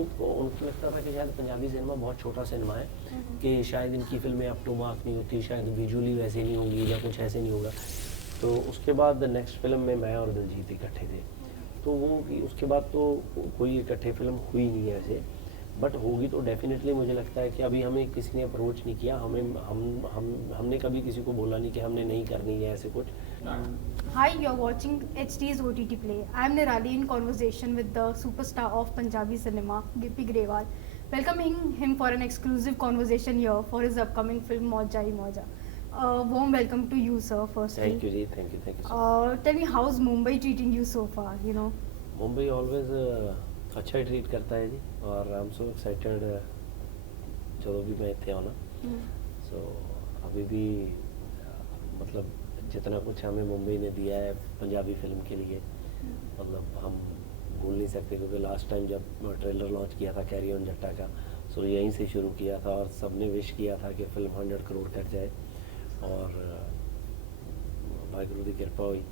उनको लगता था कि शायद पंजाबी सिनेमा बहुत छोटा सिनेमा है, कि शायद इनकी फिल्में अप टू मार्क नहीं होती, शायद विजुअली वैसे नहीं होंगी या कुछ ऐसे नहीं होगा। तो उसके बाद नेक्स्ट फिल्म में मैं और दिलजीत इकट्ठे थे, तो वो उसके बाद तो कोई इकट्ठे फिल्म हुई नहीं है ऐसे, बट होगी तो डेफिनेटली मुझे लगता है कि अभी हमें किसी ने अप्रोच नहीं किया, हमने कभी किसी को बोला नहीं कि हमने नहीं करनी है ऐसे कुछ। Hi, you're watching HT's OTT Play. I'm Nirali in conversation with the superstar of Punjabi cinema, Gippy Grewal, welcoming him for an exclusive conversation here for his upcoming film Mauja Hi Mauja. Warm welcome to you, sir. Firstly, thank you ji, thank you so tell me, how's Mumbai treating you so far? You know, Mumbai always अच्छा treat करता है जी, और I am so excited जो भी मैं इतने आना। सो अभी भी मतलब जितना कुछ हमें मुंबई ने दिया है पंजाबी फिल्म के लिए, मतलब हम भूल नहीं सकते, क्योंकि लास्ट टाइम जब ट्रेलर लॉन्च किया था कैरी ऑन जट्टा का, सो यहीं से शुरू किया था और सबने विश किया था कि फिल्म 100 करोड़ कर जाए, और वाहिगुरू की कृपा हुई,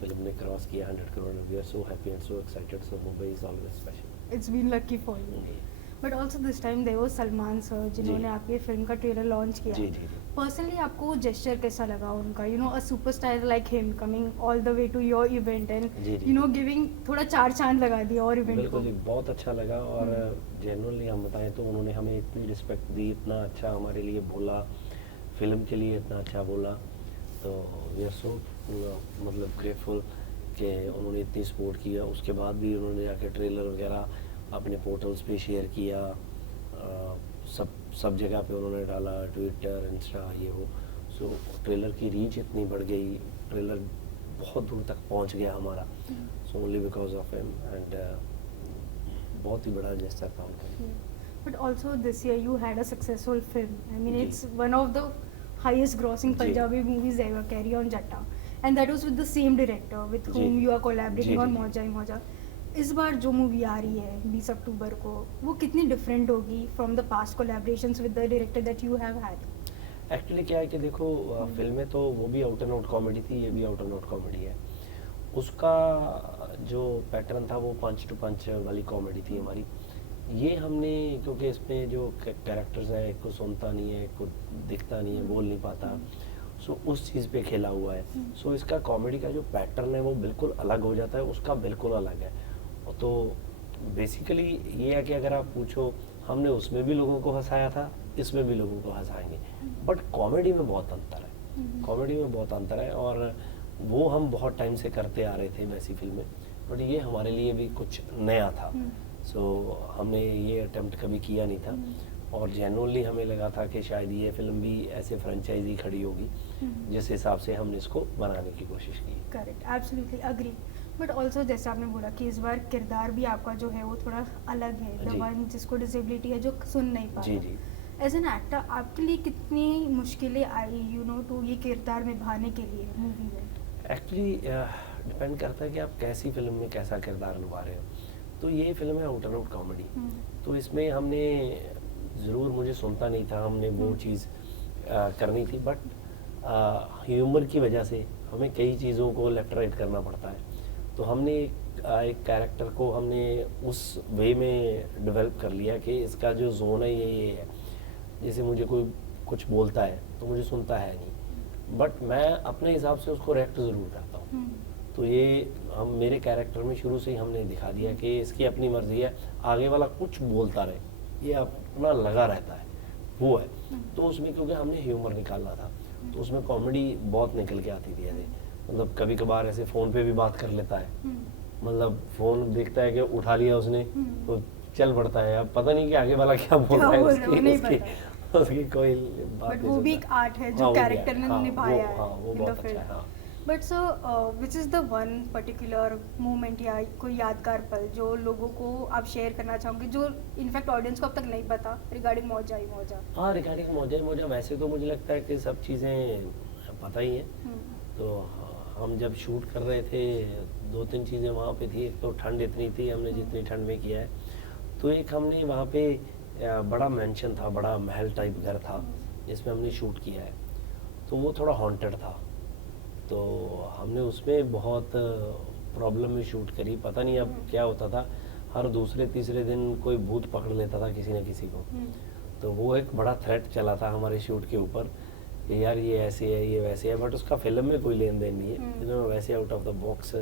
फिल्म ने क्रॉस किया 100 crore. We are so happy and so excited, so Mumbai is always special. it's been lucky for you. But also this time there was Salman sir, जिन्होंने आपकी फिल्म का ट्रेलर लॉन्च किया. जी जी जी। पर्सनली आपको वो जेस्चर कैसा लगा उनका, you know a superstar like him coming all the way to your event and जी, जी। यू नो गिविंग थोड़ा चार चांद लगा दिया और इवेंट को. बिल्कुल जी, बहुत अच्छा लगा, और जेन्युइनली हम बताएं तो उन्होंने हमें इतनी रिस्पेक्ट दी, इतना अच्छा हमारे लिए बोला, फिल्म के लिए इतना अच्छा बोला, तो वी आर सो मतलब ग्रेटफुल कि उन्होंने इतनी सपोर्ट किया। उसके बाद भी उन्होंने जाके ट्रेलर वगैरह अपने पोर्टल्स पे शेयर किया, सब जगह पे उन्होंने डाला, ट्विटर, इंस्टा, ये वो। सो ट्रेलर की रीच इतनी बढ़ गई, ट्रेलर बहुत दूर तक पहुंच गया हमारा, so only because of him, and बहुत ही बड़ा जेस्चर था उनका। But also this year you had a successful film. I mean ji. it's one of the highest grossing ji. Punjabi movies ever, Carry On Jatta, and that was with the same director with ji. whom you are collaborating ji, on जी। मौजा ही मौजा. इस बार जो movie आ रही है 20 अक्टूबर को, वो कितनी डिफरेंट होगी from the past collaborations with the director that you have had? Actually क्या है कि देखो, फिल्में तो वो भी आउट एंड आउट कॉमेडी थी, ये भी आउट एंड आउट कॉमेडी है। उसका जो पैटर्न था वो पंच टू पंच वाली कॉमेडी थी हमारी। ये हमने, क्योंकि इसमें जो कैरेक्टर्स हैं, एक को सुनता नहीं है, एक को दिखता नहीं है, बोल नहीं पाता, सो उस चीज़ पे खेला हुआ है। सो इसका कॉमेडी का जो पैटर्न है वो बिल्कुल अलग हो जाता है, उसका बिल्कुल अलग है। तो बेसिकली ये है कि अगर आप पूछो, हमने उसमें भी लोगों को हंसाया था, इसमें भी लोगों को हंसाएंगे, बट कॉमेडी में बहुत अंतर है, कॉमेडी में बहुत अंतर है, और वो हम बहुत टाइम से करते आ रहे थे वैसी फिल्में, बट ये हमारे लिए भी कुछ नया था। सो हमने ये अटेम्प्ट कभी किया नहीं था, और जेन्युइनली हमें लगा था कि शायद ये फिल्म भी ऐसे फ्रेंचाइजी खड़ी होगी जिस हिसाब से हमने इसको बनाने की कोशिश की। Correct, absolutely agree. But also जैसे आपने बोला कि इस बार किरदार भी आपका जो है वो थोड़ा अलग है, द जी। वन जिसको डिसेबिलिटी है, जो सुन नहीं पाता. जी जी। एज एन एक्टर आपके लिए कितनी मुश्किलें आई यू नो टू ये किरदार निभाने के लिए मूवी में? एक्चुअली डिपेंड करता है कि आप कैसी फिल्म में कैसा किरदार निभा रहे हो। तो ये फिल्म है आउट एंड आउट कॉमेडी, तो इसमें हमने ज़रूर, मुझे सुनता नहीं था, हमने वो चीज़ करनी थी, बट ह्यूमर की वजह से हमें कई चीज़ों को लेफ्ट राइट करना पड़ता है। तो हमने एक कैरेक्टर को हमने उस वे में डेवलप कर लिया कि इसका जो जोन है ये है। जैसे मुझे कोई कुछ बोलता है तो मुझे सुनता है नहीं, बट मैं अपने हिसाब से उसको रिएक्ट ज़रूर करता हूँ। तो ये हम मेरे कैरेक्टर में शुरू से ही हमने दिखा दिया कि इसकी अपनी मर्जी है, आगे वाला कुछ बोलता रहे, ये अपना लगा रहता है, वो है। तो उसमें क्योंकि हमने ह्यूमर निकालना था, तो उसमें कॉमेडी बहुत निकल के आती थी। ऐसे मतलब कभी कभार ऐसे फ़ोन पे भी बात कर लेता है, मतलब फ़ोन देखता है कि उठा लिया उसने तो चल पड़ता है, अब पता नहीं कि आगे वाला क्या बोल रहा है, उसकी कोई बात बट नहीं वो भी सुनता। एक आर्ट है हाँ, जो वो भी कैरेक्टर है, ने हाँ, निभाया वो, हाँ, वो है इन द बहुत अच्छा है, फिल्म. हाँ। But sir which is the one particular moment या कोई यादगार पल जो लोगों को आप शेयर करना चाहोगे, जो इनफैक्ट ऑडियंस को अब तक नहीं पता रिगार्डिंग मौजा ही मौजा? हाँ, रिगार्डिंग मौजा ही मौजा, वैसे तो मुझे लगता है कि सब चीज़ें पता ही हैं। तो हम जब शूट कर रहे थे, 2-3 चीज़ें वहाँ पे थी। एक तो ठंड इतनी थी, हमने जितनी ठंड में किया है, तो एक हमने वहाँ पे बड़ा मेंशन था, बड़ा महल टाइप घर था जिसमें हमने शूट किया है, तो वो थोड़ा हॉन्टेड था। तो हमने उसमें बहुत प्रॉब्लम में शूट करी, पता नहीं अब क्या होता था, हर दूसरे तीसरे दिन कोई भूत पकड़ लेता था किसी न किसी को। तो वो एक बड़ा थ्रेट चला था हमारे शूट के ऊपर कि यार ये ऐसे है ये वैसे है, बट उसका फिल्म में कोई लेन देन नहीं है, इन्होंने वैसे आउट ऑफ द बॉक्स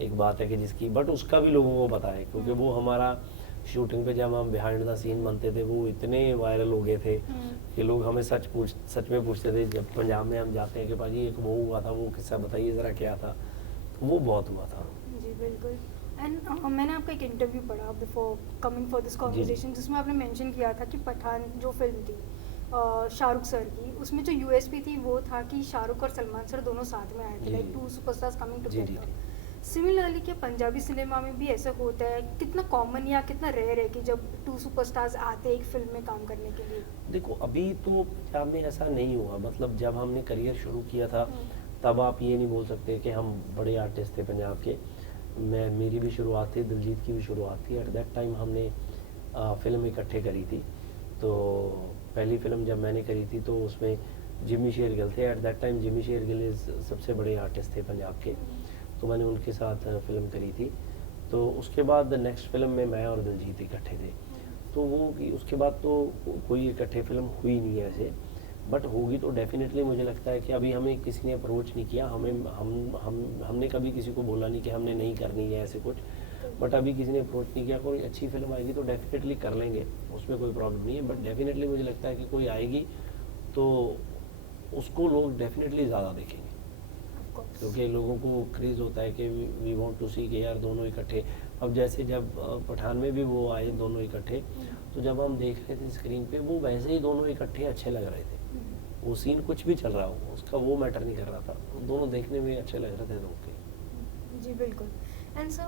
एक बात है कि जिसकी, बट उसका भी लोगों को पता है क्योंकि वो हमारा शूटिंग पे जब हम बिहाइंड द सीन बनते थे वो इतने वायरल हो गए थे कि लोग हमें सच में पूछते थे। जब पंजाब में हम जाते हैं कि भाजी एक वो हुआ था, वो किस्सा बताइए ज़रा क्या था, तो वो बहुत हुआ था। जी बिल्कुल। एंड मैंने आपका एक इंटरव्यू पढ़ा before coming for this conversation, जिसमें आपने मेंशन किया था कि पठान जो फिल्म थी शाहरुख सर की, उसमें जो यूएसपी थी वो था कि शाहरुख और सलमान सर दोनों साथ में आए थे, like two superstars coming together. Similarly क्या पंजाबी सिनेमा में भी ऐसा होता है? कितना कॉमन या कितना रेयर है कि जब टू सुपरस्टार्स आते हैं एक फिल्म में काम करने के लिए? देखो अभी तो पंजाब में ऐसा नहीं हुआ, मतलब जब हमने करियर शुरू किया था तब आप ये नहीं बोल सकते कि हम बड़े आर्टिस्ट थे पंजाब के। मेरी भी शुरुआत थी, दिलजीत की भी शुरुआत थी। एट दैट टाइम हमने फिल्म इकट्ठे करी थी। तो पहली फिल्म जब मैंने करी थी तो उसमें जिमी शेरगिल थे। At that time Jimmy Shergill सबसे बड़े आर्टिस्ट थे पंजाब के, तो मैंने उनके साथ फिल्म करी थी। तो उसके बाद नेक्स्ट फिल्म में मैं और दिलजीत इकट्ठे थे। तो वो उसके बाद तो कोई इकट्ठे फिल्म हुई नहीं है ऐसे, बट होगी तो डेफिनेटली मुझे लगता है कि अभी हमें किसी ने अप्रोच नहीं किया, हमने कभी किसी को बोला नहीं कि हमने नहीं करनी है ऐसे कुछ, बट अभी किसी ने अप्रोच नहीं किया। कोई अच्छी फिल्म आएगी तो डेफिनेटली कर लेंगे, उसमें कोई प्रॉब्लम नहीं है। बट डेफिनेटली मुझे लगता है कि कोई आएगी तो उसको लोग डेफिनेटली ज़्यादा देखेंगे, क्योंकि लोगों को क्रेज़ होता है कि वी वांट टू सी कि यार दोनों इकट्ठे। अब जैसे जब पठान में भी वो आए दोनों इकट्ठे, तो जब हम देख रहे थे स्क्रीन पे वो वैसे ही दोनों इकट्ठे अच्छे लग रहे थे। वो सीन कुछ भी चल रहा हो उसका वो मैटर नहीं कर रहा था, दोनों देखने में अच्छे लग रहे थे दोनों के। जी बिल्कुल। And so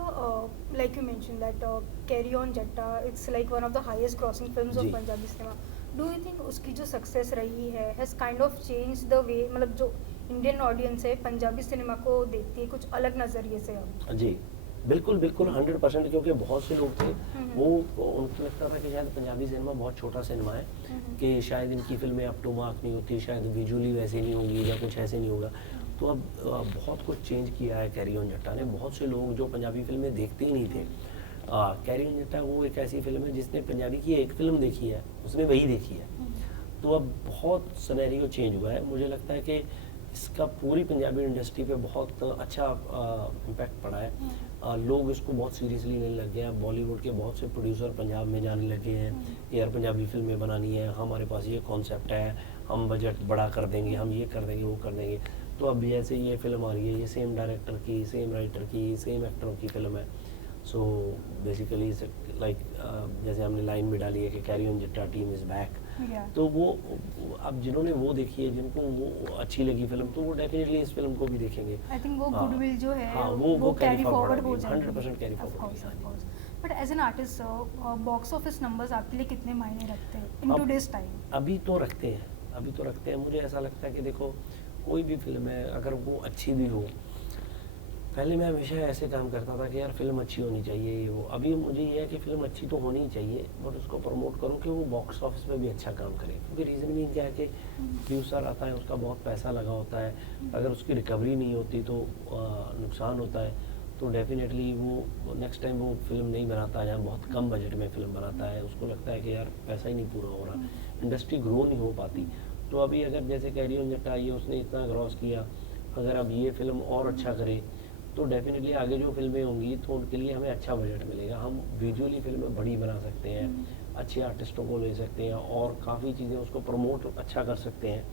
like you mention that Carry On Jatta it's like one of the highest grossing films of Punjabi cinema. Do you think उसकी जो सक्सेस रही है has kind of change the way, मतलब जो इंडियन ऑडियंस है पंजाबी सिनेमा को देखती है कुछ अलग नज़रिए से अब? जी बिल्कुल बिल्कुल 100%, क्योंकि बहुत से लोग थे वो उनको लगता था कि शायद पंजाबी सिनेमा बहुत छोटा सिनेमा है, कि शायद इनकी फिल्में अप टू मार्क नहीं होती, शायद विजुअली वैसे नहीं होंगी या कुछ ऐसे नहीं होगा। तो अब बहुत कुछ चेंज किया है कैरी ऑन जट्टा ने। बहुत से लोग जो पंजाबी फिल्में देखते ही नहीं थे, कैरी ऑन जट्टा वो एक ऐसी फिल्म है जिसने पंजाबी की एक फिल्म देखी है उसने वही देखी है। तो अब बहुत सिनेरियो चेंज हुआ है। मुझे लगता है कि इसका पूरी पंजाबी इंडस्ट्री पे बहुत अच्छा इम्पैक्ट पड़ा है। लोग इसको बहुत सीरियसली लेने लग गए हैं। बॉलीवुड के बहुत से प्रोड्यूसर पंजाब में जाने लगे हैं, यार पंजाबी फिल्में बनानी है, हमारे पास ये कॉन्सेप्ट है, हम बजट बड़ा कर देंगे, हम ये कर देंगे वो कर देंगे। तो अब जैसे ये फिल्म आ रही है, ये सेम डायरेक्टर की, सेम राइटर की, सेम एक्टरों की फिल्म है। सो बेसिकली लाइक जैसे हमने लाइन भी डाली है कि कैरी ऑन जट्टा टीम इज़ बैक। तो वो अब जिन्होंने वो देखी है, जिनको वो अच्छी लगी फिल्म, तो वो डेफिनेटली इस फिल्म को भी देखेंगे। आई थिंक वो गुडविल जो है हाँ, वो कैरी फॉरवर्ड हो जाएगी, 100% carry forward. But as an artist box office numbers आपके लिए कितने मायने रखते हैं इन टुडेस टाइम? अभी तो रखते हैं। मुझे ऐसा लगता है कि देखो कोई भी फिल्म है अगर वो अच्छी भी हो, पहले मैं हमेशा ऐसे काम करता था कि यार फिल्म अच्छी होनी चाहिए ये वो। अभी मुझे ये है कि फिल्म अच्छी तो होनी ही चाहिए, बट उसको प्रमोट करूँ कि वो बॉक्स ऑफिस में भी अच्छा काम करे। क्योंकि रीज़न नहीं क्या है कि प्रोड्यूसर आता है, उसका बहुत पैसा लगा होता है, अगर उसकी रिकवरी नहीं होती तो नुकसान होता है। तो डेफिनेटली वो नेक्स्ट टाइम वो फिल्म नहीं बनाता है या बहुत कम बजट में फिल्म बनाता है। उसको लगता है कि यार पैसा ही नहीं पूरा हो रहा, इंडस्ट्री ग्रो नहीं हो पाती। तो अभी अगर जैसे कैरी ऑन जट्टा आई है, उसने इतना क्रॉस किया, अगर अब ये फिल्म और अच्छा करे तो डेफिनेटली आगे जो फिल्में होंगी तो उनके लिए हमें अच्छा बजट मिलेगा। हम विजुअली फिल्में बड़ी बना सकते हैं, अच्छे आर्टिस्टों को ले सकते हैं और काफ़ी चीज़ें उसको प्रमोट अच्छा कर सकते हैं।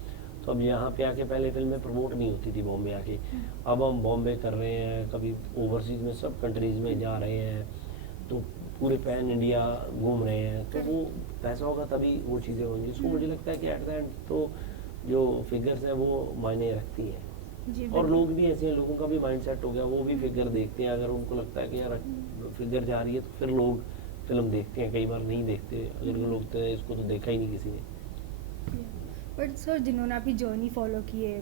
तो अब यहाँ पे आके पहले फिल्में प्रमोट नहीं होती थी बॉम्बे आके, अब हम बॉम्बे कर रहे हैं, कभी ओवरसीज़ में सब कंट्रीज़ में जा रहे हैं, तो पूरे पैन इंडिया घूम रहे हैं। तो वो पैसा होगा तभी वो चीज़ें होंगी। सो मुझे लगता है कि एट द एंड तो जो फिगर्स हैं वो मायने रखती हैं। और लोग भी ऐसे हैं, लोगों का भी माइंड सेट हो गया, वो भी फिगर देखते हैं। अगर उनको लगता है कि यार फिगर जा रही है तो फिर लोग फिल्म देखते हैं, कई बार नहीं देखते। अगर लोग तो इसको तो देखा ही नहीं किसी ने। बट सर जिन्होंने आपकी जर्नी फॉलो की है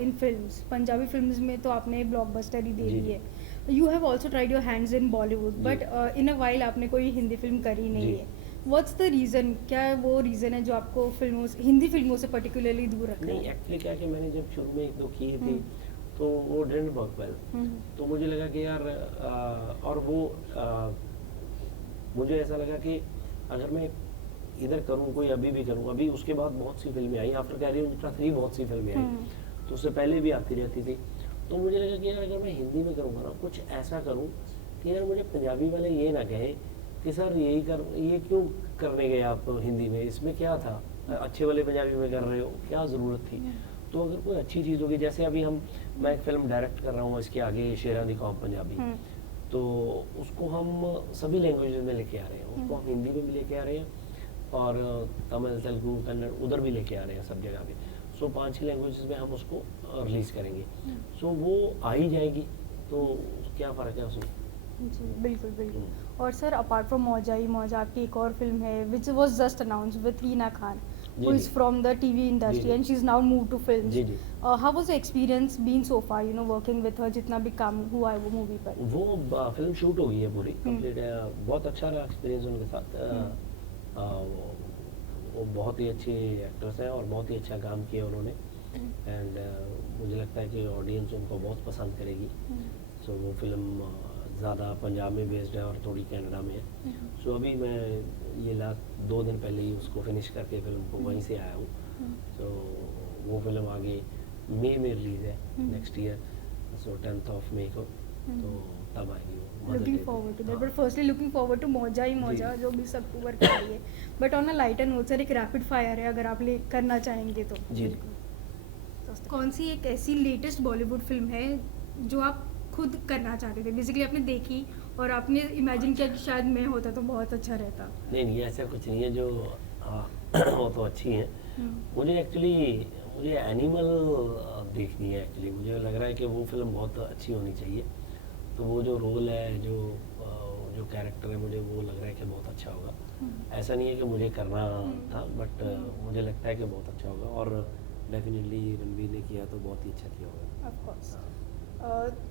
इन फिल्म्स, पंजाबी फिल्म्स में तो आपने ब्लॉकबस्टर ही दे दी है, you have also tried your hands in Bollywood, but in a while आपने कोई हिंदी फिल्म करी नहीं है। What's the reason? क्या वो रीज़न है जो आपको फिल्मों से, हिंदी फिल्मों से पर्टिकुलरली दूर रखा? नहीं, एक्चुअली क्या कि मैंने जब शुरू में एक दो की थी तो वो डिडंट वर्क वेल। तो मुझे लगा कि यार और वो मुझे ऐसा लगा कि अगर मैं इधर करूँ कोई अभी भी करूँ, अभी उसके बाद बहुत सी फिल्में आई, आफ्टर कैरियर ऑन जट्टा 3 बहुत सी फिल्में आई, तो उससे पहले भी आती रहती थी। तो मुझे लगा कि यार अगर मैं हिंदी में करूँगा ना, कुछ ऐसा करूँ कि यार मुझे पंजाबी वाले ये ना कहें कि सर ये क्यों करने गए आप हिंदी में, इसमें क्या था, अच्छे वाले पंजाबी में कर रहे हो, क्या ज़रूरत थी। तो अगर कोई अच्छी चीज़ होगी, जैसे अभी मैं एक फिल्म डायरेक्ट कर रहा हूँ, इसके आगे शेरां दी कौम पंजाबी, तो उसको हम सभी लैंग्वेजेस में लेके आ रहे हैं, उसको हम हिंदी में भी लेके आ रहे हैं और तमिल, तेलुगु, कन्नड़ उधर भी लेके आ रहे हैं, सब जगह पे। सो 5-6 लैंग्वेजेस में हम उसको रिलीज़ करेंगे। सो वो आ ही जाएगी, तो क्या फ़र्क है उसमें। जी बिल्कुल बिल्कुल। और सर अपार्ट फ्रॉम मौजा ही मौजा, आपकी एक और फिल्म है which was just announced with Reena Khan who is from the TV industry and she's now moved to films. जी जी। How was the experience being so far, you know, working with her, जितना भी काम हुआ है वो मूवी पर? वो फिल्म शूट हो गई है पूरी कंप्लीट है, बहुत अच्छा रहा एक्सपीरियंस उनके साथ। वो बहुत ही अच्छे एक्टर्स हैं और बहुत ही अच्छा काम किया उन्होंने, एंड मुझे लगता है कि ऑडियंस उनको बहुत पसंद करेगी। सो वो फिल्म ज़्यादा पंजाब में बेस्ड है और थोड़ी कनाडा में है। सो अभी मैं ये लास्ट 2 दिन पहले ही उसको फिनिश करके फिल्म को वहीं से आया हूँ। सो वो फिल्म आगे मई में रिलीज़ है next year, so 10th of May को, तो तब आएगी वो। Looking forward to that, but firstly looking forward to Mauja Hi Mauja जो 20 अक्टूबर को आई है। But on a lighter note sir, एक रैपिड फायर है अगर आप करना चाहेंगे तो। जी। कौन सी एक ऐसी लेटेस्ट बॉलीवुड फिल्म है जो आप खुद करना चाहते थे, बेसिकली आपने देखी और आपने इमेजिन किया कि शायद मैं होता तो बहुत अच्छा रहता? नहीं, ऐसा कुछ नहीं है जो वो तो अच्छी है। मुझे एनिमल देखनी है एक्चुअली। मुझे लग रहा है कि वो फिल्म बहुत अच्छी होनी चाहिए, तो वो जो रोल है, जो कैरेक्टर है, मुझे वो लग रहा है कि बहुत अच्छा होगा। ऐसा नहीं है कि मुझे करना था, बट मुझे लगता है कि बहुत अच्छा होगा, और डेफिनेटली रणबीर ने किया तो बहुत ही अच्छा किया होगा। Of course.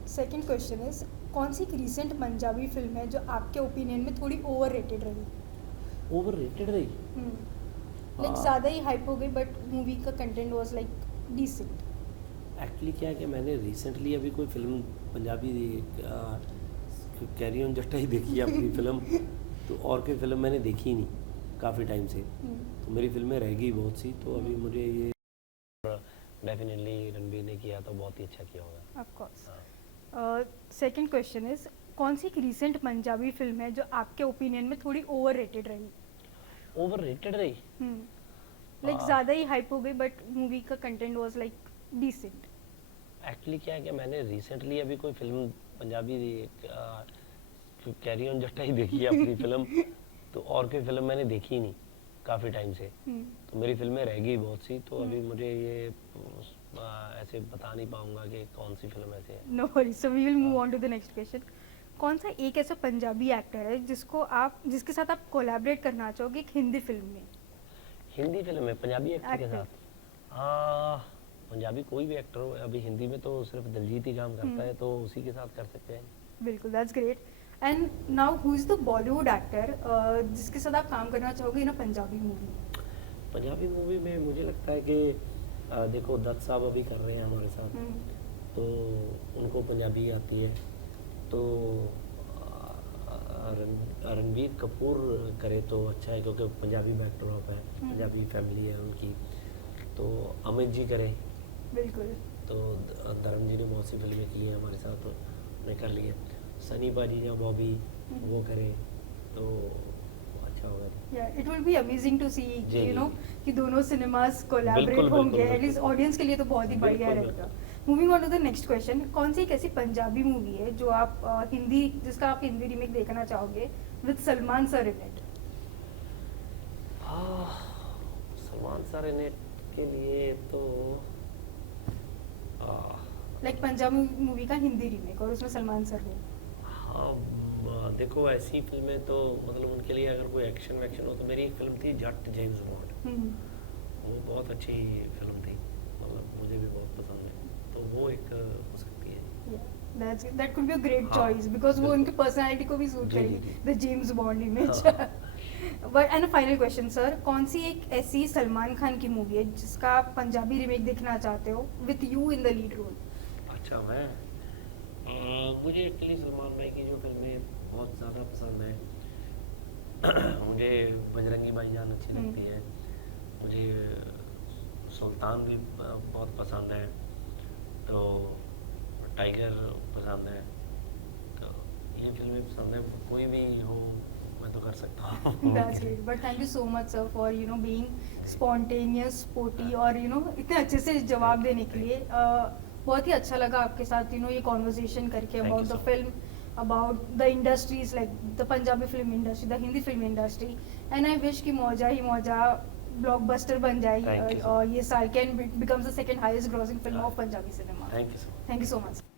Second question is, कौन सी एक रीसेंट पंजाबी फिल्म है जो आपके ओपिनियन में थोड़ी ओवररेटेड रही? ओवररेटेड रही? लाइक ज़्यादा ही हाइप हो गई बट मूवी का content was like decent. Actually क्या है कि मैंने रिसेंटली अभी कोई फिल्म पंजाबी कैरी ऑन जट्टा ही देखी है अपनी फिल्म, तो और कोई फिल्म मैंने देखी ही नहीं काफ़ी टाइम से, तो मेरी फिल्में रह गई बहुत सी। तो अभी मुझे ये डेफिनेटली रणबीर ने किया तो बहुत ही अच्छा किया होगा। Of course. Second question is, कौन सी एक रीसेंट पंजाबी फिल्म है जो आपके ओपिनियन में थोड़ी ओवररेटेड रही? ओवररेटेड रही? लाइक ज़्यादा ही हाइप हो गई बट मूवी का content was like decent. Actually क्या है कि मैंने रिसेंटली अभी कोई फिल्म पंजाबी कैरी ऑन जट्टा ही देखी है अपनी फिल्म, तो और कोई फिल्म मैंने देखी नहीं काफ़ी टाइम से, तो मेरी फिल्में रह गई बहुत सी। तो अभी मुझे ये ऐसे बता नहीं पाऊंगा कि कौन सी फिल्म ऐसे है। No worries, so we will move on to the next question. कौन सा एक ऐसा पंजाबी एक्टर है जिसके साथ आप कोलैबोरेट करना चाहोगे एक हिंदी फिल्म में? हिंदी फिल्म में पंजाबी एक्टर के साथ? पंजाबी कोई भी एक्टर हो, अभी हिंदी में तो सिर्फ दिलजीत ही काम करता है, तो उसी के साथ कर सकते हैं। बिल्कुल, that's great. And now who is the Bollywood actor जिसके साथ आप काम करना चाहोगे इन पंजाबी मूवी? पंजाबी मूवी में मुझे लगता है कि देखो दत्त साहब अभी कर रहे हैं हमारे साथ, तो उनको पंजाबी आती है, तो रणबीर कपूर करे तो अच्छा है क्योंकि पंजाबी बैकड्रॉप है, पंजाबी फैमिली है उनकी। तो अमित जी करे, बिल्कुल, तो धर्म जी ने बहुत सी फिल्में की हैं हमारे साथ, तो उन्हें कर लिए। सनी बाजी या बॉबी वो करे तो अच्छा होगा। Yeah, it will be amazing to see, ji, you know, जी। कि दोनों सिनेमास कोलैबोरेट होंगे, एटलीस्ट ऑडियंस के लिए तो बहुत ही बढ़िया रहेगा। Moving on to the next question, कौन सी एक ऐसी पंजाबी मूवी है जो आप जिसका आप हिंदी रीमेक देखना चाहोगे with Salman sir in it? Salman sir in it के लिए तो लाइक पंजाबी मूवी का हिंदी रीमेक और उसमें सलमान सर हो। हाँ, देखो ऐसी फिल्में तो मतलब उनके लिए अगर कोई एक्शन वैक्शन हो, तो मेरी एक फिल्म थी जट जेम्स बॉन्ड, वो बहुत अच्छी फिल्म थी, मतलब मुझे भी बहुत पसंद है, तो वो एक हो सकती है। That could be a great choice because वो उनकी पर्सनालिटी को भी सूट करेगी, the James bond image. But and final question sir, कौन सी एक ऐसी सलमान खान की मूवी है जिसका आप पंजाबी रीमेक देखना चाहते हो with you in the lead role? अच्छा, मैं मुझे एक्चुअली सलमान भाई की जो फिल्में बहुत ज़्यादा पसंद है, मुझे बजरंगी भाईजान अच्छी लगती है, मुझे सुल्तान भी बहुत पसंद है, तो टाइगर पसंद है, तो ये फिल्में पसंद है, कोई भी हो मैं तो कर सकता हूँ। That's great. But thank you so much, sir, for being spontaneous, sporty और इतने अच्छे से जवाब देने के लिए. बहुत ही अच्छा लगा आपके साथ ये conversation करके Thank about you the so film, about the industries like the Punjabi film industry, the Hindi film industry, and I wish कि मौजा ही मौजा blockbuster बन जाए Thank you so और ये साल can becomes the second highest grossing film of Punjabi cinema. Thank you so much. Thank you so much.